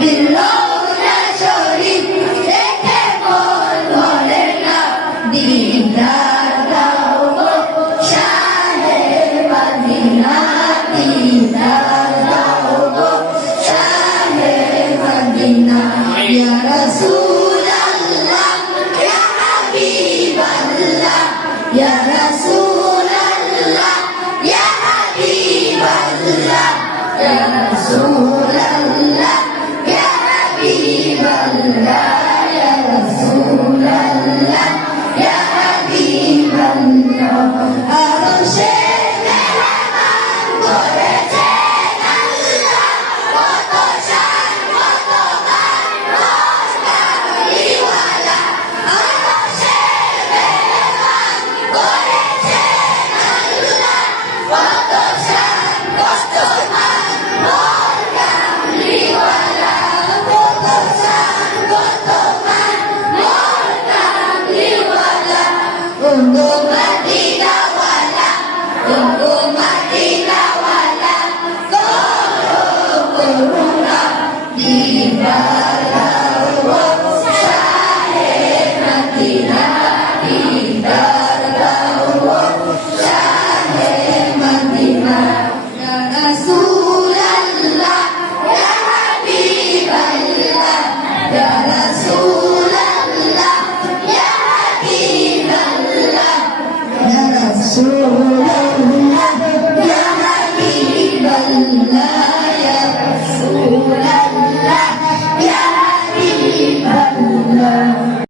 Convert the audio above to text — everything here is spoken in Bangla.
দিল্লা শরীফ দেখে মন ভরে না দিদার দাও গো শাহে মদিনা দিদার দাও গো শাহে মদিনা ইয়া রাসূলুল্লাহ ইয়া হাবিবাল্লাহ ইয়া রাসূলুল্লাহ ইয়া হাবিবাল্লাহ ইয়া রাসূলুল্লাহ ইয়া হাবিবাল্লাহ ইয়া রাসূলুল্লাহ ইয়া হাবিবাল্লাহ আরশে মেহমান করেছেন আল্লাহ কত শান কত মান রোশনালিওয়ালা আরশে মেহমান করেছেন আল্লাহ কত শান কত মান রোশনালিওয়ালা কত শান কত মান রোশনালিওয়ালা উঙ্গো মদিনাওয়ালা উঙ্গো মদিনাওয়ালা করুণা দিদার দাও শাহে মদিনা দিদার দাও শাহে মদিনা ইয়া রাসূলুল্লাহ ইয়া হাবিবাল্লাহ ইয়া রাসূলুল্লাহ ইয়া হাবিবাল্লাহ ইয়া রাসূলুল্লাহ